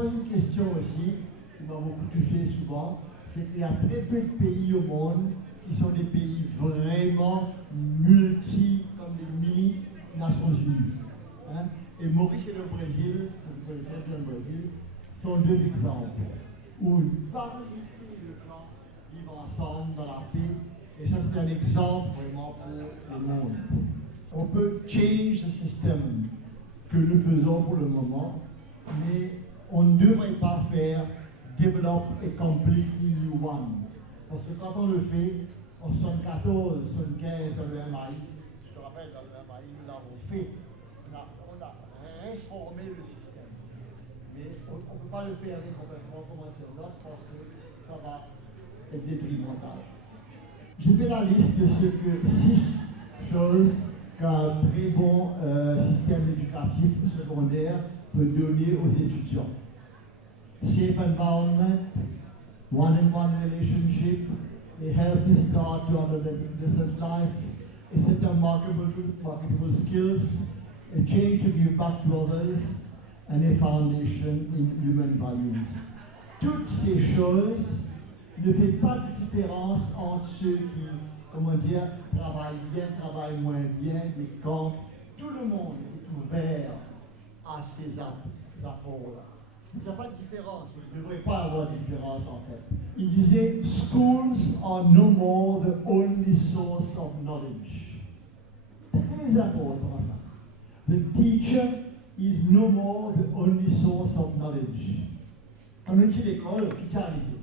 pose une question aussi, qui m'a beaucoup touché souvent, c'est qu'il y a très peu de pays au monde qui sont des pays vraiment comme des mini-Nations Unies. Hein? Et Maurice et le Brésil, le Brésil, sont deux exemples où une variété de gens vivent ensemble dans la paix. Et ça, c'est un exemple vraiment pour le monde. On peut change le système que nous faisons pour le moment, mais on ne devrait pas faire develop a completely new one. Parce que quand on le fait, en 74, 75, dans le MAI, je te rappelle, dans le MAI, nous l'avons fait. On a réformé le système. Mais on ne peut pas le faire complètement comme un seul autre parce que ça va être détrimental. Je fais la liste de ce que 6 choses qu'un très bon système éducatif secondaire peut donner aux étudiants. Safe environment, one-on-one relationship, a healthy start to an adolescent life, a set of marketable skills, a change to give back to others, and a foundation in human values. Toutes ces choses ne font pas de différence entre ceux qui, comment dire, travaillent bien, travaillent moins bien, mais quand tout le monde est ouvert à ces apports-là. Il n'y a pas de différence, il ne devrait pas avoir de différence en fait. Il disait, schools are no more the only source of knowledge. Très important ça. The teacher is no more the only source of knowledge. Quand on est à l'école, qui t'est arrivé?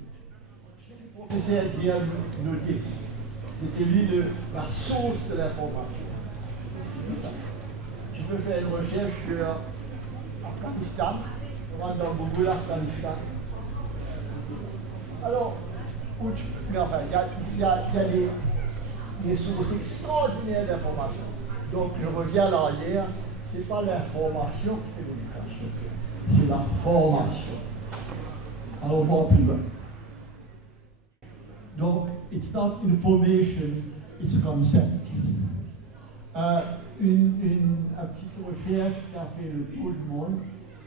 Le professeur dit à noter. C'était lui la source de l'information. Tu peux faire une recherche sur Afghanistan. Dans beaucoup l'Afghanistan. Alors, mais enfin, il y a des sources extraordinaires d'informations. Donc, je reviens à l'arrière, ce n'est pas l'information qui fait l'éducation, c'est la formation. Alors, on va plus loin. Donc, it's not information, it's concepts. Une petite recherche qui a fait le tour du monde,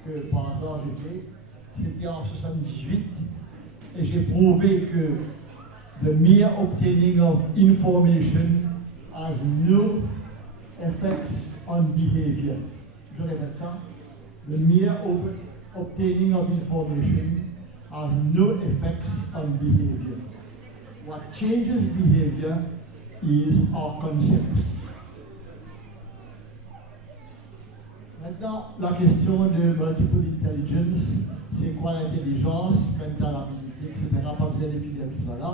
que par hasard j'ai fait, c'était en 78, et j'ai prouvé que the mere obtaining of information has no effects on behavior. Je répète ça. The mere obtaining of information has no effects on behavior. What changes behavior is our concepts. Maintenant, la question de multiple intelligence, c'est quoi l'intelligence, mental ability, etc. Pas besoin de définir tout ça là.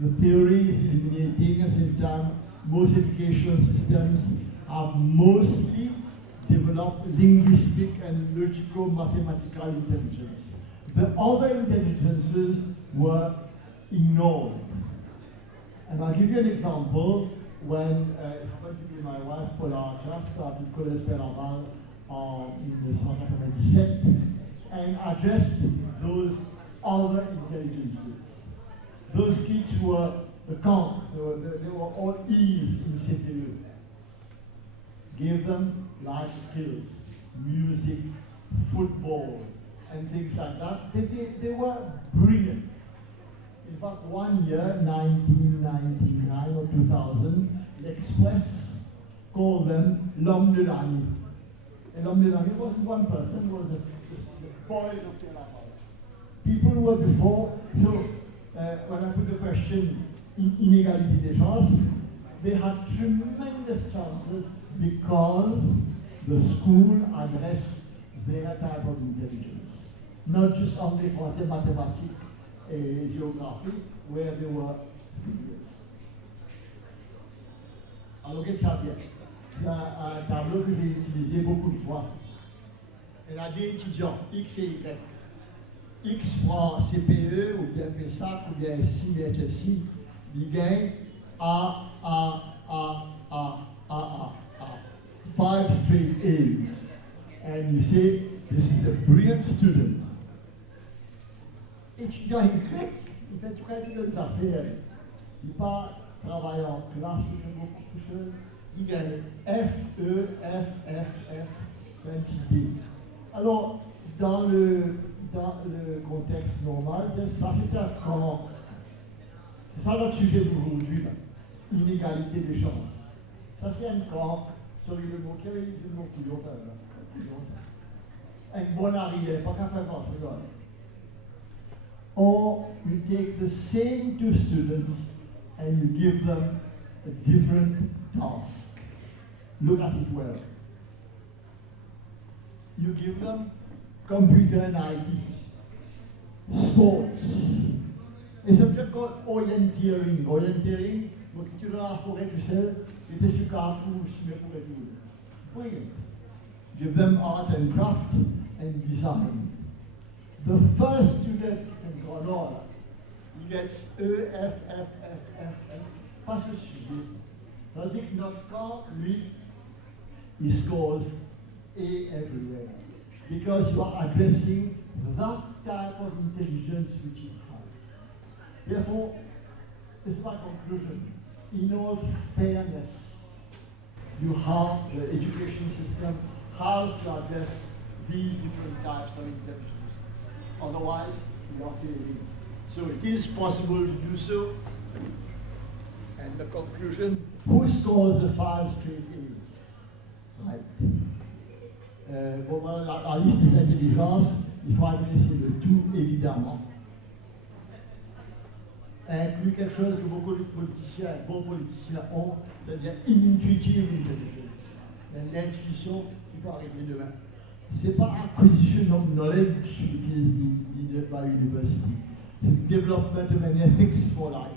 The theory is eliminating, at the same time, most educational systems have mostly developed linguistic and logico-mathematical intelligence. The other intelligences were ignored. And I'll give you an example. When it happened to be my wife, Paula started Collège Père-Laval en 1997 and addressed those other intelligences. Those kids were the camp, they were all E's in CPE. Gave them life skills, music, football, and things like that. They were brilliant. In fact, one year, 1999 or 2000, l'Express called them l'homme de l'année. And l'homme de l'année wasn't one person, it was the boy of the house. People who were before, so when I put the question, inégalité des chances, they had tremendous chances because the school addressed their type of intelligence. Not just only français, mathématiques, et géographie, where they were figures. Alors, regardez ça bien. C'est un tableau que j'ai utilisé beaucoup de fois. Il y a des étudiants, X et Y. X prend CPE, ou bien PSAC, ou bien SI, HSI. Il gagne A. 5 straight A's. And you say, this is a brilliant student. Étudiant Y, il fait très toutes les affaires. Il part travailler en classe, il fait beaucoup de choses. Il gagne F, E, F, 20D. Alors, dans le contexte normal, ça c'est un camp. C'est ça notre sujet d'aujourd'hui, inégalité des chances. Ça c'est un camp sur le mot qui avait le mot couillon, un bon arrière, pas qu'à faire grand-chose. Or, you take the same two students and you give them a different task. Look at it well. You give them computer and IT, sports, a subject called orienteering. Orienteering, donc tu es dans la forêt, tu sais, tu es sur cartouche, mais pour être brilliant. Give them art and craft and design. The first student in Grenoble, he gets E, F, F, F, F, F. Pas ce sujet. Ça veut dire que notre camp, lui, he scores A everywhere. Because you are addressing that type of intelligence which it has. Therefore, this is my conclusion. In all fairness, you have the education system has to address these different types of intelligence. Otherwise, you are failing. So it is possible to do so. And the conclusion, who scores the 5 straight A's? Right. Bon, la liste des intelligences, il faut adresser le tout, évidemment. Inclut quelque chose que beaucoup de politiciens, bons politiciens ont, c'est-à-dire intuitive intelligence. L'intuition qui peut arriver demain. C'est pas acquisition of knowledge which is needed by university. It's development of an ethics for life.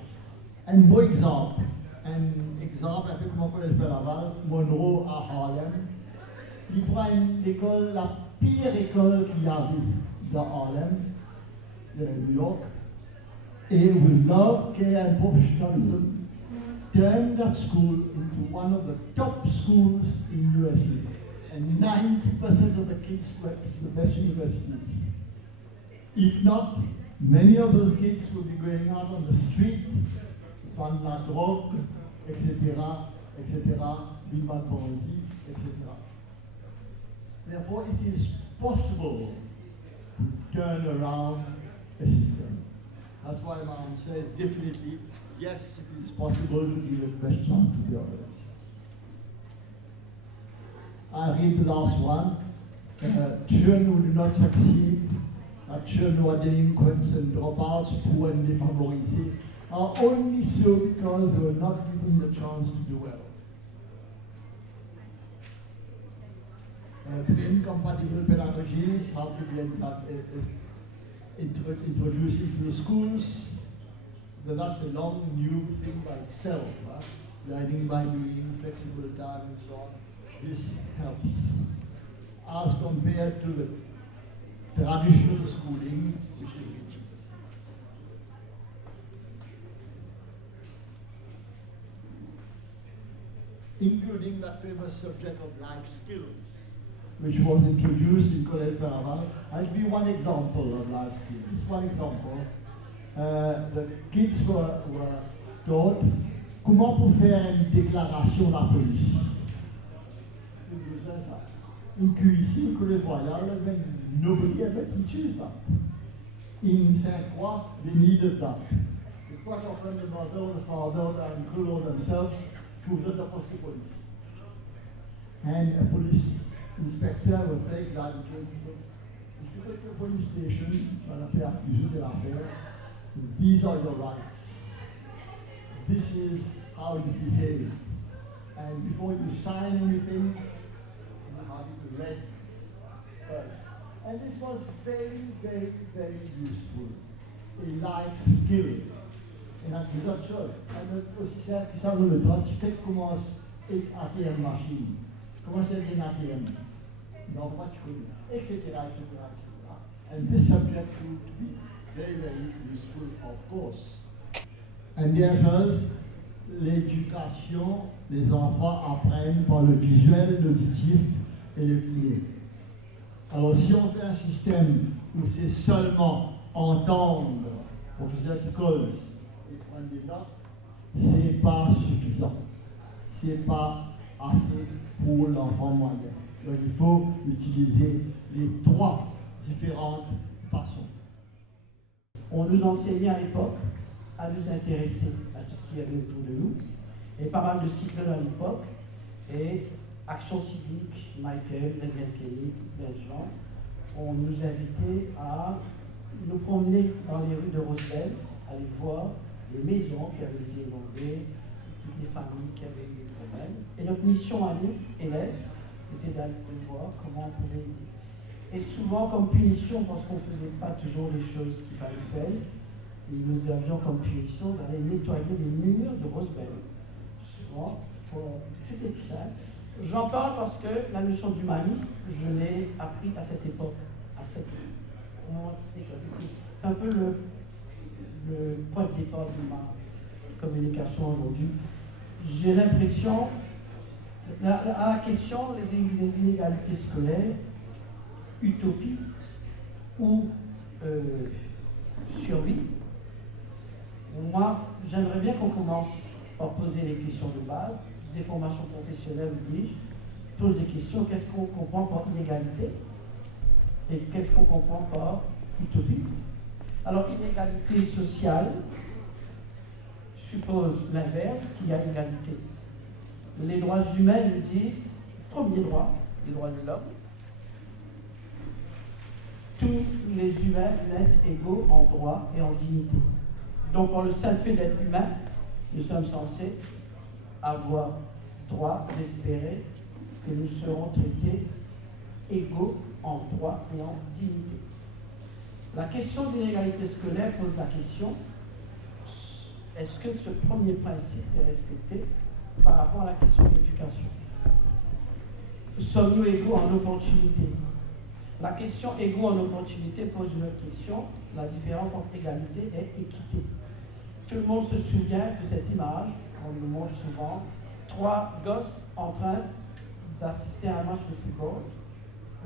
Un beau exemple, un peu comme on connaît à Laval, Monroe à Harlem. Il prend l'école, la pire école qu'il y avait dans Harlem, de New York, et with love, care and professionalism, turned that school into one of the top schools in USA. And 90% of the kids went to the best universities. If not, many of those kids will be going out on the street, find la drogue, etc., being bad volunteer, etc. Therefore, it is possible to turn around a system. That's why my answer is definitely yes, it is possible to give a question to the others. I read the last one. Children who do not succeed, children who are delinquents and dropouts, poor and defavorisés, are only so because they were not given the chance to do well. Incompatible pedagogies have to be introduced into the schools. But that's a long new thing by itself. Learning by doing, flexible time and so on. This helps. As compared to the traditional schooling, which is rigid. Including that famous subject of life skills, which was introduced in Collège Peraval. I'll give you one example of life skills. One example. The kids were taught comment pour faire une déclaration à la police. In QEC, in Collège Royal, nobody ever teaches that. In Saint-Croix, they needed that. Quite often the mother, the father, the uncle, or themselves choose the post police. And a police inspector was very glad he came and said, if you go to a police station, on a fait accuser de l'affaire, these are your rights. This is how you behave. And before you sign anything, you have it read first. And this was very, very, very useful. A life skill. Et a des autres choses. Un aussi simple que ça, le temps, tu fais comment ATM machine. Comment c'est un ATM? Non, moi tu connais, etc., etc., etc. And this subject proved to be very, very useful, of course. And therefore, l'éducation, les enfants apprennent par le visuel, l'auditif et le kiné. Alors si on fait un système où c'est seulement entendre, professeur qui cause et prendre des notes, c'est pas suffisant. C'est pas assez pour l'enfant moyen. Donc il faut utiliser les trois différentes façons. On nous enseignait à l'époque à nous intéresser à tout ce qu'il y avait autour de nous, et pas mal de cycles à l'époque, et Action civique, Michael, Daniel Kelly, plein de gens, on nous invitait à nous promener dans les rues de Ronde, aller voir les maisons qui avaient été inondées, toutes les familles qui avaient eu des problèmes. Et notre mission à nous, élèves, était d'aller voir comment on pouvait aider. Et souvent, comme punition, parce qu'on ne faisait pas toujours les choses qu'il fallait faire, nous avions comme punition d'aller nettoyer les murs de Rosebell. Souvent, c'était tout simple. J'en parle parce que la notion d'humanisme, je l'ai appris à cette époque, à cette époque. C'est un peu le point de départ de ma communication aujourd'hui. J'ai l'impression, à la question, les inégalités scolaires, utopie ou survie, moi, j'aimerais bien qu'on commence par poser les questions de base. Des formations professionnelles obligent, pose des questions. Qu'est-ce qu'on comprend par inégalité et qu'est-ce qu'on comprend par utopie? Alors, inégalité sociale suppose l'inverse, qu'il y a égalité. Les droits humains nous disent, premier droit, les droits de l'homme, tous les humains naissent égaux en droit et en dignité. Donc, par le seul fait d'être humain, nous sommes censés avoir droit d'espérer que nous serons traités égaux en droit et en dignité. La question d'inégalité scolaire pose la question, est-ce que ce premier principe est respecté par rapport à la question de l'éducation? Sommes-nous égaux en opportunité? La question égaux en opportunité pose une autre question, la différence entre égalité et équité. Tout le monde se souvient de cette image, on nous montre souvent, 3 gosses en train d'assister à un match de football.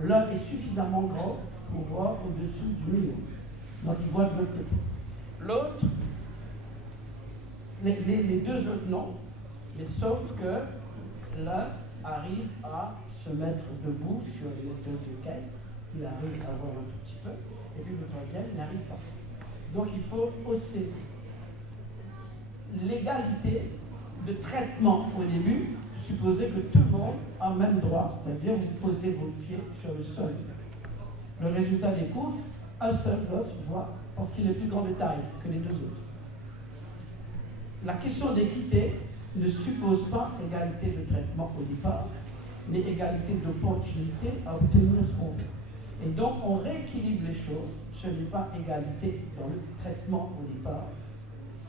L'un est suffisamment grand pour voir au-dessous du mur. Donc il voit de l'autre côté. L'autre, les deux autres non, mais sauf que l'un arrive à se mettre debout sur une espèce de caisse, il arrive à voir un tout petit peu, et puis le troisième n'arrive pas. Donc il faut hausser l'égalité de traitement au début, supposer que tout le monde a le même droit, c'est-à-dire vous posez vos pieds sur le sol. Le résultat des courses, un seul gosse voit parce qu'il est plus grand de taille que les deux autres. La question d'équité ne suppose pas égalité de traitement au départ, mais égalité d'opportunité à obtenir ce qu'on veut. Et donc on rééquilibre les choses, ce n'est pas égalité dans le traitement au départ,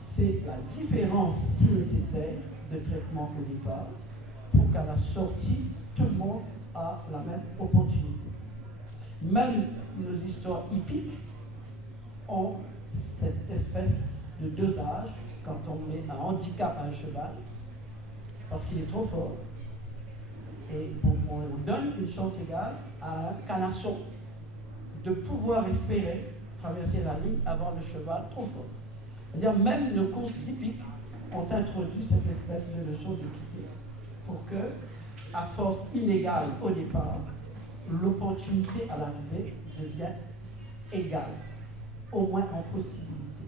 c'est la différence, si nécessaire, de traitement au départ, pour qu'à la sortie, tout le monde a la même opportunité. Même nos histoires hippiques ont cette espèce de dosage quand on met un handicap à un cheval, parce qu'il est trop fort, et on donne une chance égale à un canasson de pouvoir espérer traverser la ligne avant le cheval trop fort. C'est-à-dire même nos courses hippiques ont introduit cette espèce de leçon d'équité pour que, à force inégale au départ, l'opportunité à l'arrivée devient égale, au moins en possibilité.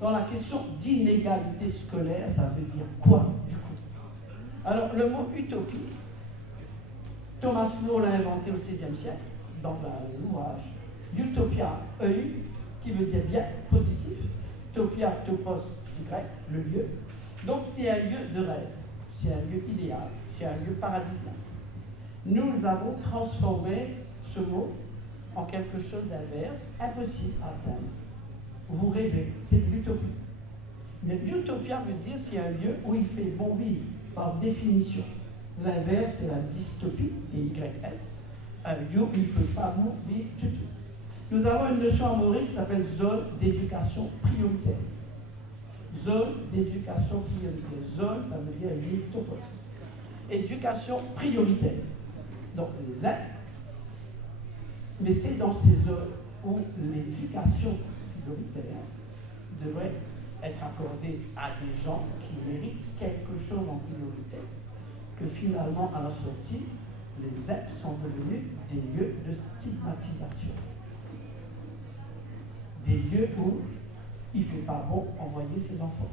Dans la question d'inégalité scolaire, ça veut dire quoi du coup? Alors le mot utopie, Thomas More l'a inventé au XVIe siècle dans un ouvrage, Utopia, EU, qui veut dire bien, positif, Topia, topos du grec, le lieu. Donc c'est un lieu de rêve, c'est un lieu idéal, c'est un lieu paradisiaque. Nous avons transformé ce mot en quelque chose d'inverse, impossible à atteindre. Vous rêvez, c'est de l'utopie. Mais utopia veut dire c'est un lieu où il fait bon vivre, par définition. L'inverse, c'est la dystopie, D-Y-S, un lieu où il ne peut pas bon vivre du tout. Nous avons une notion à Maurice qui s'appelle zone d'éducation prioritaire. Zone d'éducation prioritaire. Zone, ça veut dire lieu topos. Éducation prioritaire. Donc les aides, mais c'est dans ces zones où l'éducation prioritaire devrait être accordée à des gens qui méritent quelque chose en priorité, que finalement, à la sortie, les aides sont devenus des lieux de stigmatisation. des lieux où il ne fait pas bon envoyer ses enfants,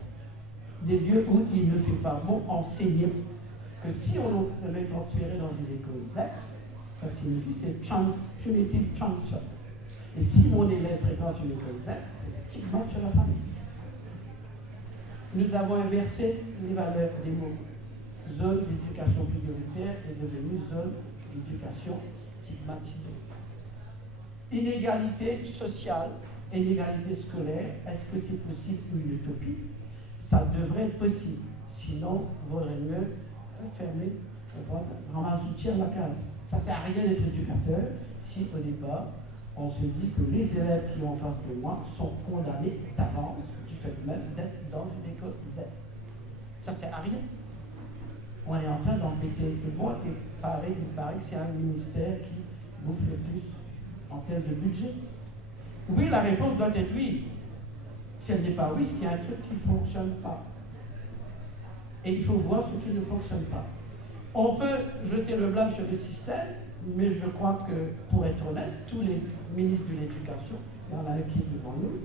des lieux où il ne fait pas bon enseigner. Que si on les transférait dans une école Z, ça signifie c'est punitive transfer. Et si mon élève fréquente une école Z, c'est stigmate sur la famille. Nous avons inversé les valeurs des mots. Zone d'éducation prioritaire est devenue zone d'éducation stigmatisée. Inégalité sociale, inégalité scolaire, est-ce que c'est possible une utopie? Ça devrait être possible. Sinon, il vaudrait mieux fermer, ramasser la case. Ça ne sert à rien d'être éducateur si au départ, on se dit que les élèves qui sont en face de moi sont condamnés d'avance du fait même d'être dans une école Z. Ça ne sert à rien. On est en train d'embêter tout le monde et il paraît que c'est un ministère qui bouffe le plus en termes de budget. Oui, la réponse doit être oui. Si elle n'est pas oui, c'est qu'il y a un truc qui ne fonctionne pas. Et il faut voir ce qui ne fonctionne pas. On peut jeter le blâme sur le système, mais je crois que, pour être honnête, tous les ministres de l'Éducation, il y en a un qui est devant nous,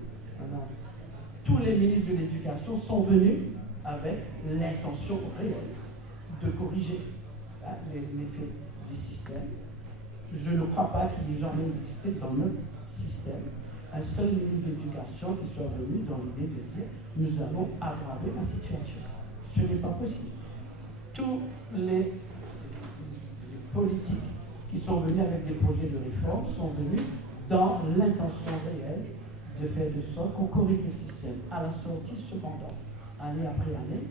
tous les ministres de l'Éducation sont venus avec l'intention réelle de corriger l'effet du système. Je ne crois pas qu'il ait jamais existé dans notre système un seul ministre de l'Éducation qui soit venu dans l'idée de dire nous allons aggraver la situation. Ce n'est pas possible. Tous les politiques qui sont venus avec des projets de réforme sont venus dans l'intention réelle de faire de sorte qu'on corrige le système. À la sortie, cependant, année après année,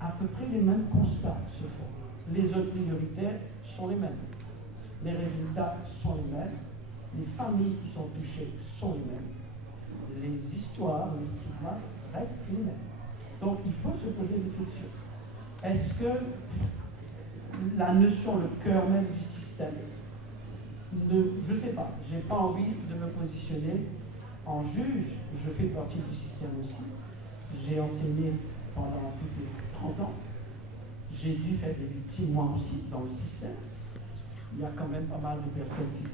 à peu près les mêmes constats se font. Les zones prioritaires sont les mêmes. Les résultats sont les mêmes. Les familles qui sont touchées sont les mêmes. Les histoires, les stigmates restent les mêmes. Donc il faut se poser des questions. Est-ce que la notion, le cœur même du système, je ne sais pas, je n'ai pas envie de me positionner en juge, je fais partie du système aussi. J'ai enseigné pendant plus de 30 ans. J'ai dû faire des victimes moi aussi dans le système. Il y a quand même pas mal de personnes qui,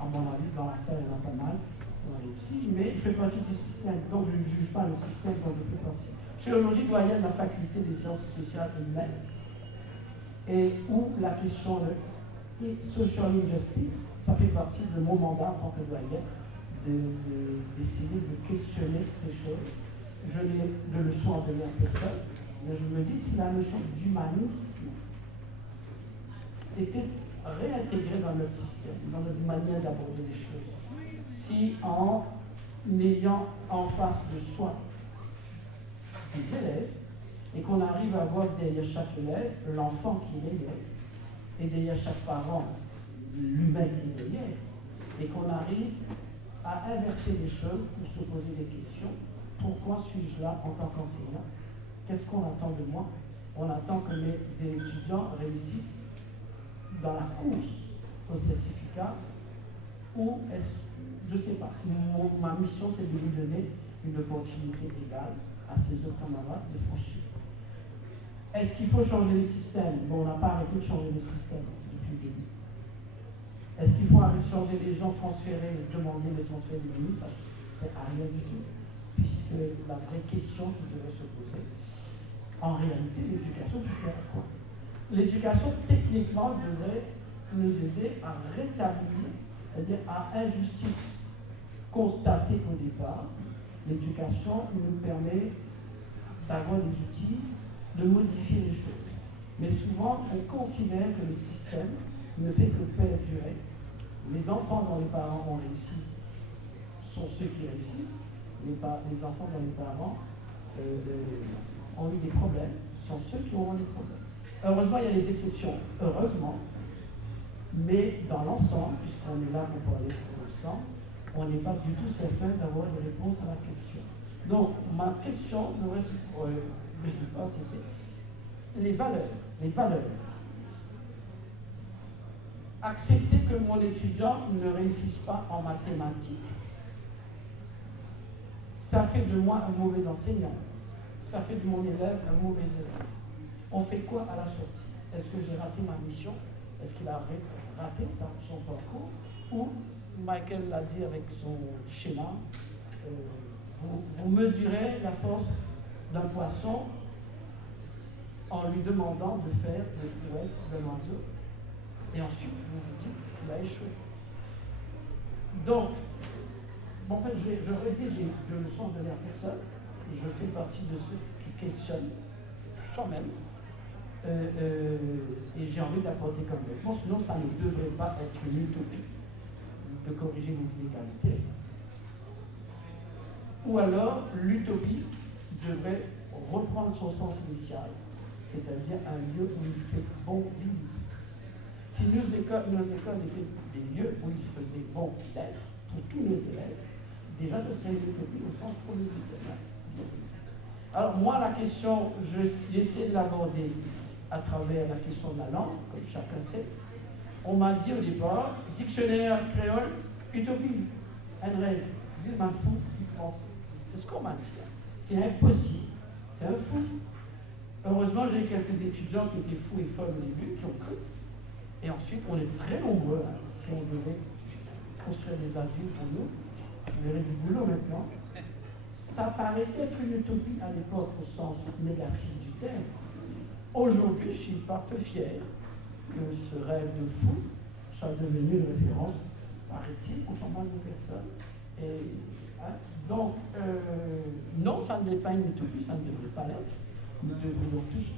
à mon avis, dans la salle, il y en a pas mal, ont réussi, mais je fais partie du système, donc je ne juge pas le système dont je fais partie. Je suis l'honoré doyen de la faculté des sciences sociales et humaines, et où la question de social injustice, ça fait partie de mon mandat en tant que doyen, d'essayer de questionner les choses. Je n'ai de leçons à donner à personne, mais je me dis si la notion d'humanisme était réintégrée dans notre système, dans notre manière d'aborder les choses, si en ayant en face de soi des élèves, et qu'on arrive à voir derrière chaque élève l'enfant qui est derrière, et derrière chaque parent l'humain qui est derrière, et qu'on arrive à inverser les choses pour se poser des questions. Pourquoi suis-je là en tant qu'enseignant? Qu'est-ce qu'on attend de moi? On attend que mes étudiants réussissent dans la course au certificat, ou est-ce, je ne sais pas, ma mission c'est de lui donner une opportunité égale à ses autres camarades de franchir. Est-ce qu'il faut changer le système? Bon, on n'a pas arrêté de changer le système depuis le début. Est-ce qu'il faut arrêter de changer les gens, transférer, demander le transfert du ministre? C'est à rien du tout. Puisque la vraie question qui devrait se poser, en réalité, l'éducation, ça sert à quoi? L'éducation, techniquement, devrait nous aider à rétablir, c'est-à-dire à injustice constatée au départ. L'éducation nous permet d'avoir des outils, de modifier les choses. Mais souvent, on considère que le système ne fait que perdurer. Les enfants dont les parents ont réussi sont ceux qui réussissent. Les enfants dont les parents ont eu des problèmes sont ceux qui auront des problèmes. Heureusement, il y a des exceptions. Heureusement. Mais dans l'ensemble, puisqu'on est là pour parler de l'ensemble, on n'est pas du tout certain d'avoir des réponses à la question. Donc, ma question, c'était les valeurs. Les valeurs. Accepter que mon étudiant ne réussisse pas en mathématiques, ça fait de moi un mauvais enseignant. Ça fait de mon élève un mauvais élève. On fait quoi à la sortie? Est-ce que j'ai raté ma mission? Est-ce qu'il a raté son parcours? Ou Michael l'a dit avec son schéma, vous mesurez la force d'un poisson en lui demandant de faire le prouesse d'un oiseau. Et ensuite, vous vous dites qu'il a échoué. Donc, en fait, je redis, j'ai 2 leçons données à personne. Je fais partie de ceux qui questionnent soi-même. Et j'ai envie d'apporter comme réponse, non, ça ne devrait pas être une utopie de corriger les inégalités. Ou alors, l'utopie devrait reprendre son sens initial, c'est-à-dire un lieu où il fait bon vivre. Si nos écoles étaient des lieux où il faisait bon d'être pour tous les élèves, déjà ce serait une utopie au sens premier du terme. Alors moi, la question, j'ai essayé de l'aborder à travers la question de la langue, comme chacun sait. On m'a dit au départ, dictionnaire créole, utopie, un rêve. Je dis, un fou qui pense. C'est ce qu'on m'a dit. C'est impossible. C'est un fou. Heureusement, j'ai eu quelques étudiants qui étaient fous et folles au début, qui ont cru. Et ensuite, on est très nombreux. Hein, si on devait construire des asiles pour nous, il y aurait du boulot maintenant. Ça paraissait être une utopie à l'époque au sens négatif du terme. Aujourd'hui, je suis pas peu fier que ce rêve de fou soit devenu une référence, paraît-il, pour pas mal de personnes. Et, hein, donc, non, ça n'est pas une utopie, ça ne devrait pas l'être. Nous devrions tous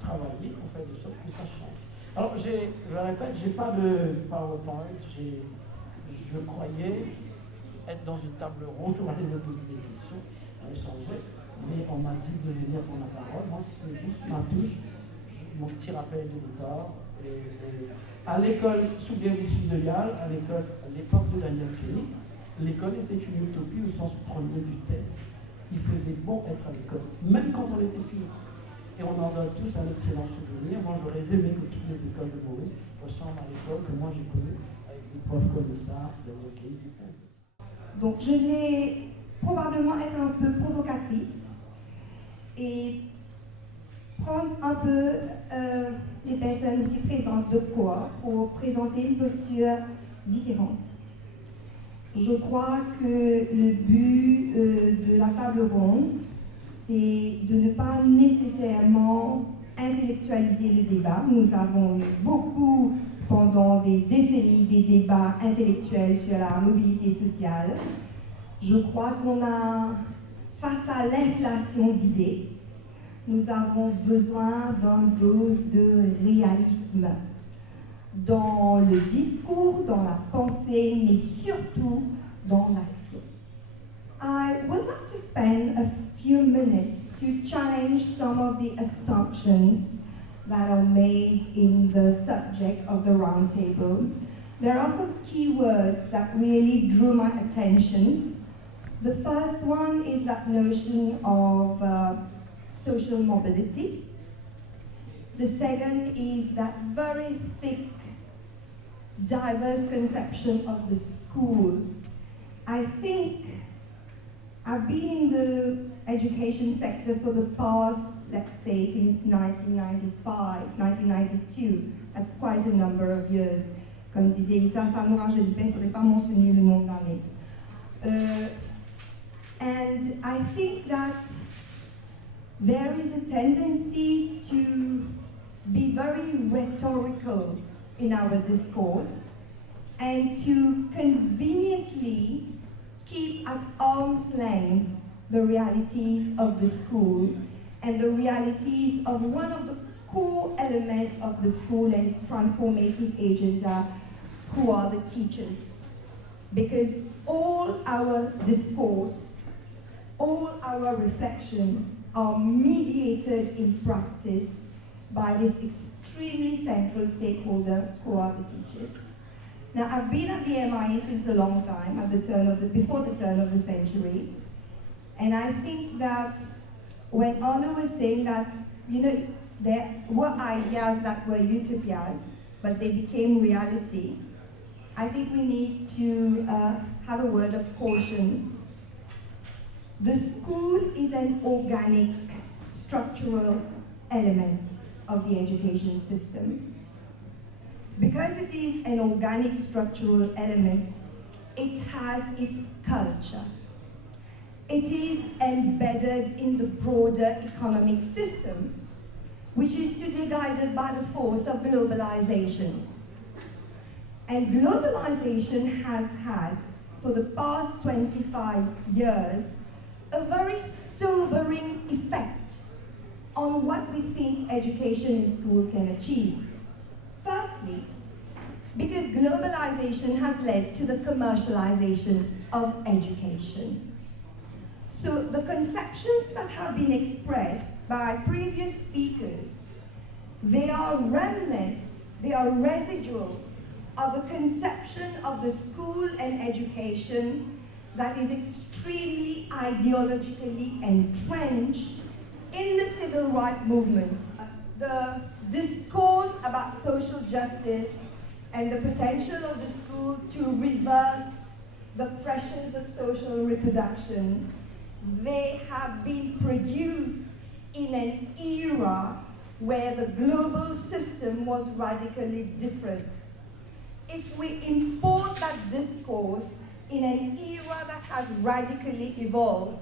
travailler pour faire de sorte que ça change. Alors, je répète, je n'ai pas de PowerPoint, je croyais être dans une table ronde où on allait me poser des questions, à échanger, mais on m'a dit de venir prendre la parole. Moi, c'était juste ma touche, mon petit rappel de départ. À l'école sous Bérissi de Yal, à l'époque de Daniel Kelly, l'école était une utopie au sens premier du terme. Il faisait bon être à l'école, même quand on était pire. Et on en donne tous un excellent souvenir. Moi, j'aurais aimé que toutes les écoles de Maurice ressemblent à l'école que moi j'ai connue, avec des profs comme ça, Daniel Kelly. Donc, je vais probablement être un peu provocatrice et prendre un peu les personnes ici présentes de quoi pour présenter une posture différente. Je crois que le but de la table ronde, c'est de ne pas nécessairement intellectualiser le débat. Nous avons eu beaucoup, pendant des décennies, des débats intellectuels sur la mobilité sociale. Je crois qu'on a, face à l'inflation d'idées, nous avons besoin d'une dose de réalisme dans le discours, dans la pensée, mais surtout dans l'action. I would like to spend a few minutes to challenge some of the assumptions that are made in the subject of the roundtable. There are some key words that really drew my attention. The first one is that notion of social mobility. The second is that very thick, diverse conception of the school. I think I've been in the education sector for the past, let's say, since 1995, 1992. That's quite a number of years. Comme disait Lisa Sanoura, je dis pas, il ne faudrait pas mentionner le nom de l'année. And I think that there is a tendency to be very rhetorical in our discourse and to conveniently keep at arm's length the realities of the school and the realities of one of the core elements of the school and its transformative agenda, who are the teachers. Because all our discourse, all our reflection are mediated in practice by this extremely central stakeholder who are the teachers. Now, I've been at the MIA since a long time, before the turn of the century, and I think that when Arno was saying that, there were ideas that were utopias, but they became reality, I think we need to have a word of caution. The school is an organic, structural element of the education system. Because it is an organic, structural element, it has its culture. it is embedded in the broader economic system, which is today guided by the force of globalization. And globalization has had, for the past 25 years, a very sobering effect on what we think education in school can achieve. Firstly, because globalization has led to the commercialization of education. So the conceptions that have been expressed by previous speakers, they are remnants, they are residual of a conception of the school and education that is extremely ideologically entrenched in the civil rights movement. The discourse about social justice and the potential of the school to reverse the pressures of social reproduction, they have been produced in an era where the global system was radically different. If we import that discourse in an era that has radically evolved,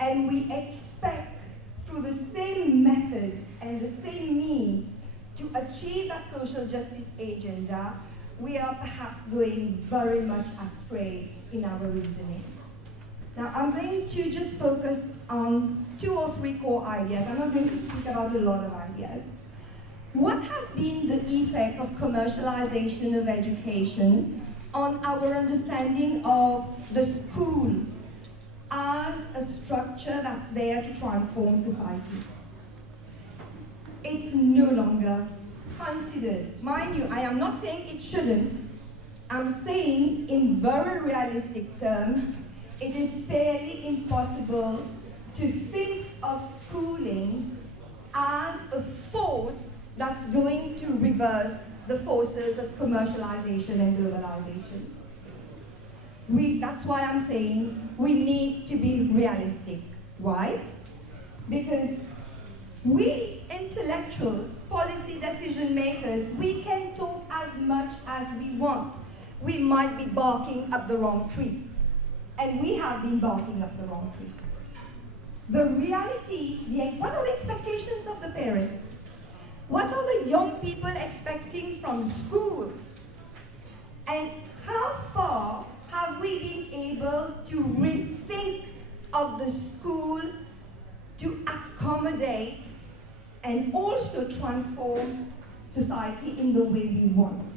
and we expect through the same methods and the same means to achieve that social justice agenda, we are perhaps going very much astray in our reasoning. Now, I'm going to just focus on 2 or 3 core ideas. I'm not going to speak about a lot of ideas. What has been the effect of commercialization of education on our understanding of the school as a structure that's there to transform society? It's no longer considered. Mind you, I am not saying it shouldn't. I'm saying in very realistic terms, it is fairly impossible to think of schooling as a force that's going to reverse the forces of commercialization and globalization. That's why I'm saying we need to be realistic. Why? Because we intellectuals, policy decision makers, we can talk as much as we want. We might be barking up the wrong tree. And we have been barking up the wrong tree. The reality is, what are the expectations of the parents? What are the young people expecting from school? And how far have we been able to rethink of the school to accommodate and also transform society in the way we want?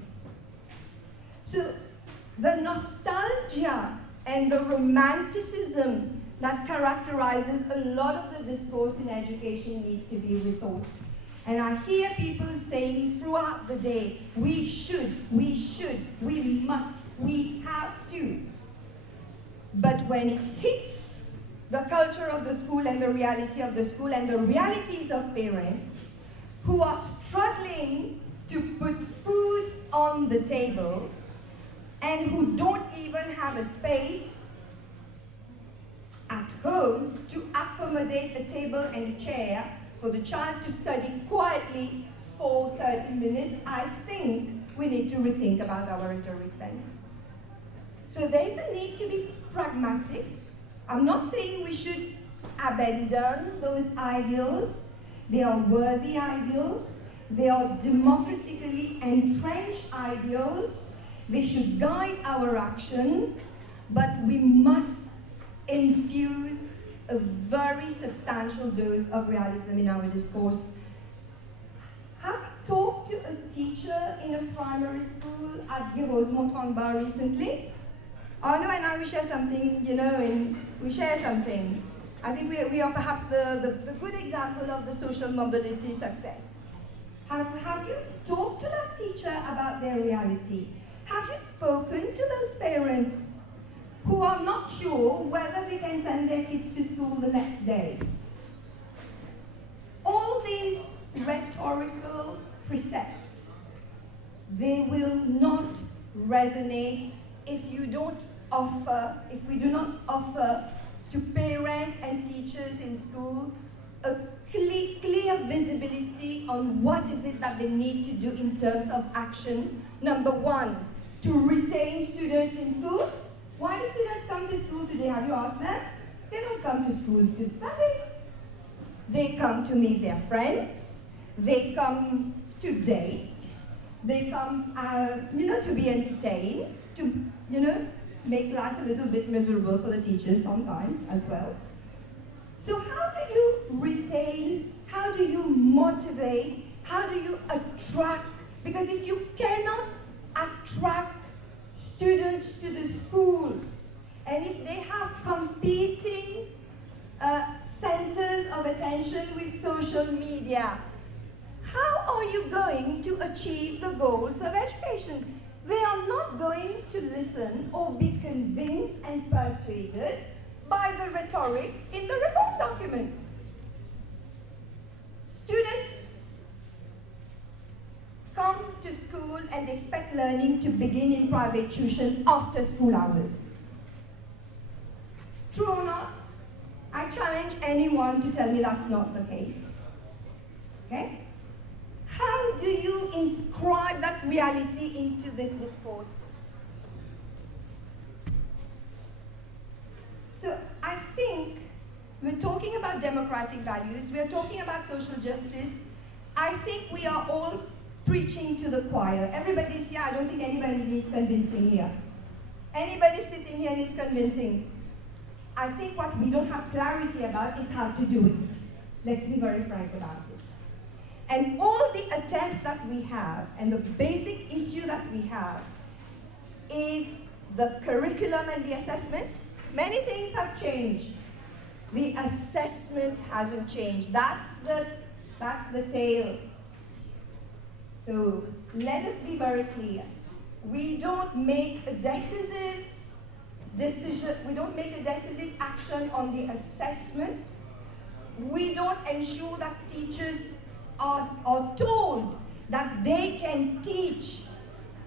So the nostalgia and the romanticism that characterizes a lot of the discourse in education need to be rethought. And I hear people saying throughout the day, we should, we must, we have to. But when it hits the culture of the school and the reality of the school and the realities of parents who are struggling to put food on the table and who don't even have a space at home to accommodate a table and a chair for the child to study quietly for 30 minutes, I think we need to rethink about our rhetoric then. So there's a need to be pragmatic. I'm not saying we should abandon those ideals. They are worthy ideals. They are democratically entrenched ideals. They should guide our action, but we must infuse a very substantial dose of realism in our discourse. Have you talked to a teacher in a primary school at Montrangba recently? Oh no, and now we share something, and we share something. I think we are perhaps the good example of the social mobility success. Have you talked to that teacher about their reality? Have you spoken to those parents who are not sure whether they can send their kids to school the next day? All these rhetorical precepts, they will not resonate if we do not offer to parents and teachers in school a clear visibility on what is it that they need to do in terms of action. Number one, to retain students in schools. Why do students come to school today? Have you asked them? They don't come to schools to study. They come to meet their friends. They come to date. They come, to be entertained, to, make life a little bit miserable for the teachers sometimes as well. So how do you retain, how do you motivate, how do you attract? Because if you cannot attract students to the schools, and if they have competing centers of attention with social media, how are you going to achieve the goals of education? They are not going to listen or be convinced and persuaded by the rhetoric in the reform documents. Students come to school and expect learning to begin in private tuition after school hours. True or not? I challenge anyone to tell me that's not the case. Okay? How do you inscribe that reality into this discourse? So I think we're talking about democratic values, we're talking about social justice. I think we are all preaching to the choir. Everybody's here, I don't think anybody needs convincing here. Anybody sitting here needs convincing. I think what we don't have clarity about is how to do it. Let's be very frank about it. And all the attempts that we have, and the basic issue that we have, is the curriculum and the assessment. Many things have changed. The assessment hasn't changed. That's the tail. So let us be very clear. We don't make a decisive decision, we don't make a decisive action on the assessment. We don't ensure that teachers are told that they can teach,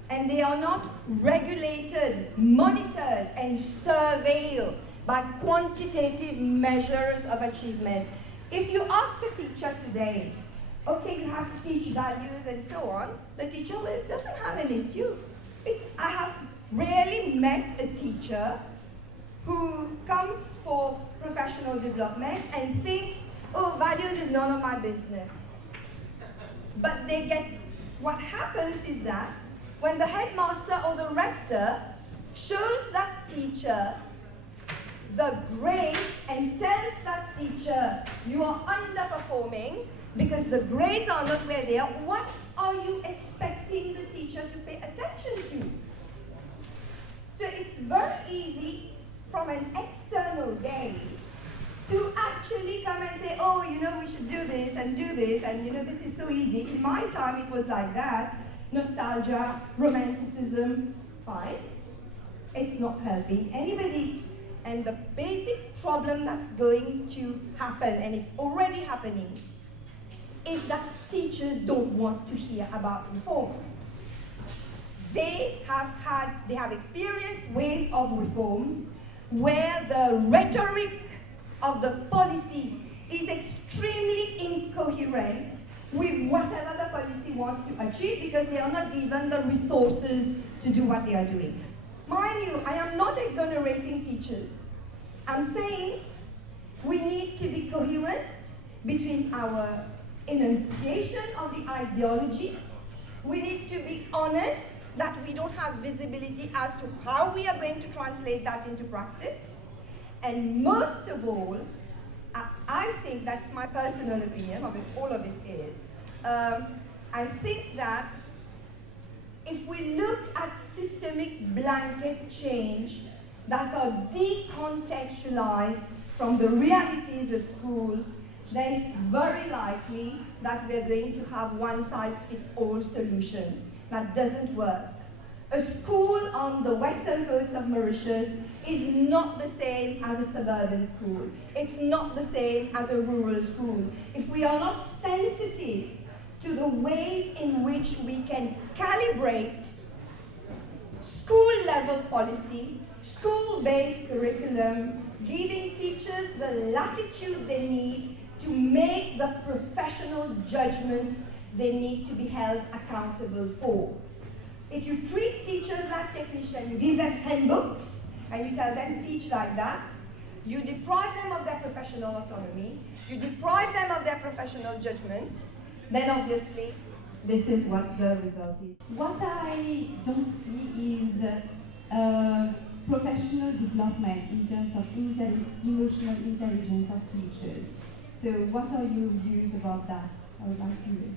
and they are not regulated, monitored, and surveilled by quantitative measures of achievement. If you ask a teacher today, okay, you have to teach values and so on, the teacher doesn't have an issue. I have rarely met a teacher who comes for professional development and thinks, oh, values is none of my business. But what happens is that when the headmaster or the rector shows that teacher the grades and tells that teacher, you are underperforming because the grades are not where they are, what are you expecting the teacher to pay attention to? So it's very easy from an external gaze to actually come and say, oh, we should do this, and this is so easy. In my time, it was like that. Nostalgia, romanticism, fine. It's not helping anybody. And the basic problem that's going to happen, and it's already happening, is that teachers don't want to hear about reforms. They have experienced waves of reforms where the rhetoric of the policy is extremely incoherent with whatever the policy wants to achieve because they are not given the resources to do what they are doing. Mind you, I am not exonerating teachers. I'm saying we need to be coherent between our enunciation of the ideology. We need to be honest that we don't have visibility as to how we are going to translate that into practice. And most of all, I think that's my personal opinion, of all of it is, I think that if we look at systemic blanket change that are decontextualized from the realities of schools, then it's very likely that we're going to have one-size-fits-all solution. That doesn't work. A school on the western coast of Mauritius is not the same as a suburban school. It's not the same as a rural school. If we are not sensitive to the ways in which we can calibrate school-level policy, school-based curriculum, giving teachers the latitude they need to make the professional judgments they need to be held accountable for. If you treat teachers like technicians, you give them handbooks, and you tell them teach like that, you deprive them of their professional autonomy, you deprive them of their professional judgment, then obviously this is what the result is. What I don't see is professional development in terms of emotional intelligence of teachers. So what are your views about that? I would like to know.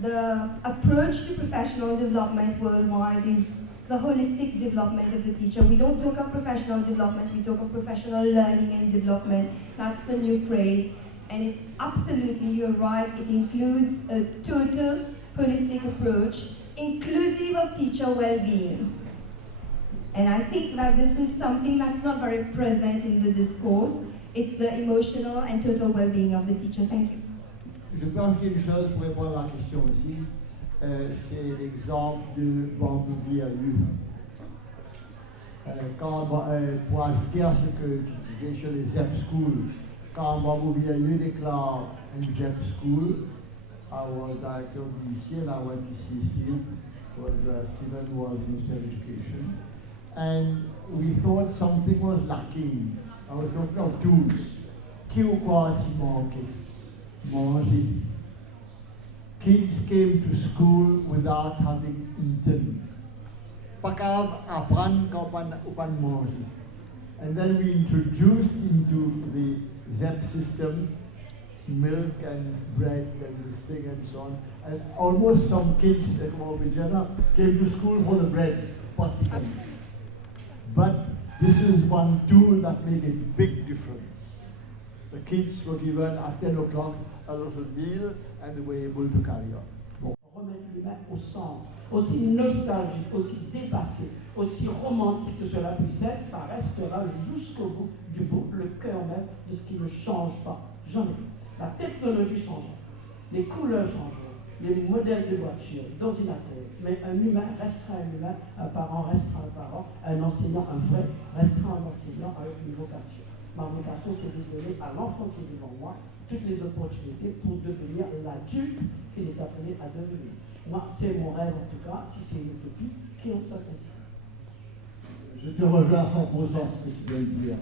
The approach to professional development worldwide is the holistic development of the teacher. We don't talk of professional development, we talk of professional learning and development. That's the new phrase. And absolutely, you're right, it includes a total holistic approach, inclusive of teacher well-being. And I think that this is something that's not very present in the discourse. It's the emotional and total well-being of the teacher. Thank you. Je peux ajouter une chose pour répondre à la question aussi. C'est l'exemple de Basil Bernstein. Pour ajouter à ce que tu disais sur les ZEP Schools, quand Basil Bernstein déclare une ZEP School, I was director of the BC and I went to see Steve, Stephen who was Minister of Education, and we thought something was lacking. I was talking of tools. Qu'est-ce qui manquait? Manger. Kids came to school without having eaten. Pas capable apprendre quand on pas manger. And then we introduced into the ZEP system milk and bread and this thing and so on. And almost some kids came to school for the bread, practically. But this is one tool that made a big difference. The kids were given at 10 o'clock a little meal and they were able to carry on. Bon. Remettre l'humain au centre, aussi nostalgique, aussi dépassé, aussi romantique que cela puisse être, ça restera jusqu'au bout du bout, le cœur même de ce qui ne change pas, jamais. La technologie changera, les couleurs changeront, les modèles de voitures, d'ordinateurs, mais un humain restera un humain, un parent restera un parent, un enseignant, un vrai, restera un enseignant avec une vocation. Ma vocation, c'est de donner à l'enfant qui est devant moi toutes les opportunités pour devenir l'adulte qu'il est appelé à devenir. Moi, c'est mon rêve en tout cas, si c'est une utopie, qui en soit ainsi. Je te rejoins à 100% ce que tu viens de dire.